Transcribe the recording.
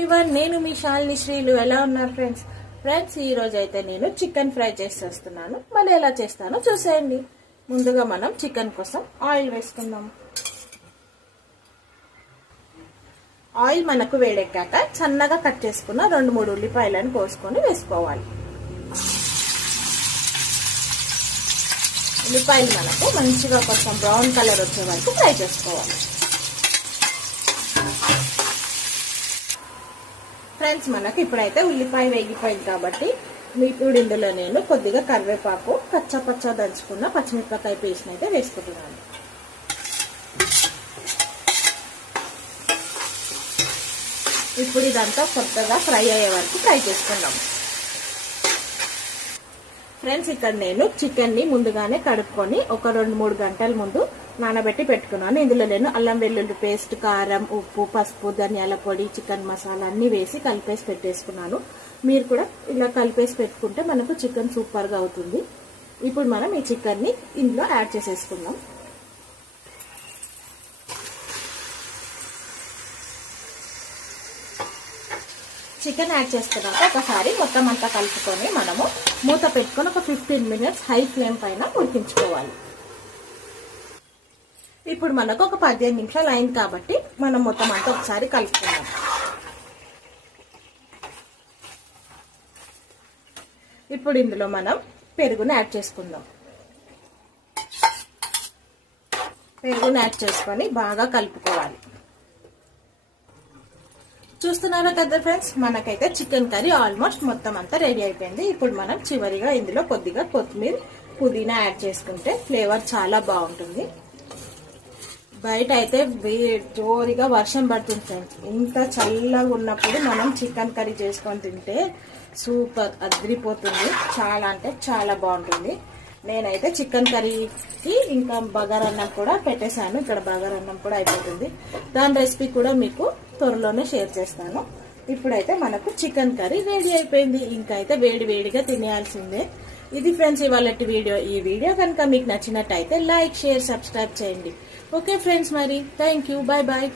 Everyone, నేను మీ శాలిని శ్రీలు. ఎలా ఉన్నారు ఫ్రెండ్స్ ఈ రోజు అయితే నేను చికెన్ ఫ్రై చేస్తున్నాను. మళ్ళీ ఎలా చేస్తానో చూసేయండి. ముందుగా మనం చికెన్ కోసం ఆయిల్ వేసుకుందాం. ఆయిల్ మనకు వేడెక్కాక సన్నగా కట్ చేసుకున్న 2-3 ఉల్లిపాయలను కోసుకొని వేసుకోవాలి. ఉల్లిపాయలు మనకు మంచిగా కొంచెం బ్రౌన్ కలర్ వచ్చే వరకు ఫ్రై చేసుకోవాలి. ఫ్రెండ్స్, మనకి ఇప్పుడైతే ఉల్లిపాయ వేగిపోయింది కాబట్టి ఇప్పుడు ఇందులో నేను కొద్దిగా కరివేపాకు, కచ్చా దంచుకున్న పచ్చిమిరపకాయ పేస్ట్ అయితే వేసుకుంటున్నాను. ఇప్పుడు ఇదంతా కొత్తగా ఫ్రై అయ్యే వరకు ఫ్రై చేసుకుందాం. ఫ్రెండ్స్, ఇక్కడ నేను చికెన్ ని ముందుగానే కడుక్కొని ఒక 2-3 గంటల ముందు నానబెట్టి పెట్టుకున్నాను. ఇందులో నేను అల్లం వెల్లుల్లి పేస్ట్, కారం, ఉప్పు, పసుపు, ధనియాల పొడి, చికెన్ మసాలా అన్ని వేసి కలిపేసి పెట్టేసుకున్నాను. మీరు కూడా ఇలా కలిపేసి పెట్టుకుంటే మనకు చికెన్ సూపర్ గా అవుతుంది. ఇప్పుడు మనం ఈ చికెన్ ని ఇందులో యాడ్ చేసేసుకుందాం. చికెన్ యాడ్ చేసుకున్నాక ఒకసారి మొత్తం అంతా కలుపుకొని మనము మూత పెట్టుకొని ఒక 15 మినిట్స్ హై ఫ్లేమ్ పైన ఉడికించుకోవాలి. ఇప్పుడు మనకు ఒక 15 నిమిషాలు అయింది కాబట్టి మనం మొత్తం అంతా ఒకసారి కలుపుకుందాం. ఇప్పుడు ఇందులో మనం పెరుగుని యాడ్ చేసుకుందాం. పెరుగుని యాడ్ చేసుకొని బాగా కలుపుకోవాలి. చూస్తున్నారా కదా ఫ్రెండ్స్, మనకైతే చికెన్ కర్రీ ఆల్మోస్ట్ మొత్తం అంతా రెడీ అయిపోయింది. ఇప్పుడు మనం చివరిగా ఇందులో కొద్దిగా కొత్తిమీర, పుదీనా యాడ్ చేసుకుంటే ఫ్లేవర్ చాలా బాగుంటుంది. బయట అయితే జోరుగా వర్షం పడుతుంది ఫ్రెండ్స్. ఇంత చల్లగా ఉన్నప్పుడు మనం చికెన్ కర్రీ చేసుకొని తింటే సూపర్ అదిరిపోతుంది. చాలా అంటే చాలా బాగుంటుంది. నేనైతే చికెన్ కర్రీకి ఇంకా బగారన్నం కూడా పెట్టేశాను. ఇక్కడ బగారన్నం కూడా అయిపోతుంది. దాని రెసిపీ కూడా మీకు త్వరలోనే షేర్ చేస్తాను. ఇప్పుడైతే మనకు చికెన్ కర్రీ రెడీ అయిపోయింది. ఇంకా అయితే వేడిగా తినేయాల్సిందే. ఇది ఫ్రెండ్స్ ఇవాళటి వీడియో. ఈ వీడియో కనుక మీకు నచ్చినట్టయితే లైక్, షేర్, సబ్స్క్రైబ్ చేయండి. ఓకే ఫ్రెండ్స్, మరి థ్యాంక్ యూ, బాయ్.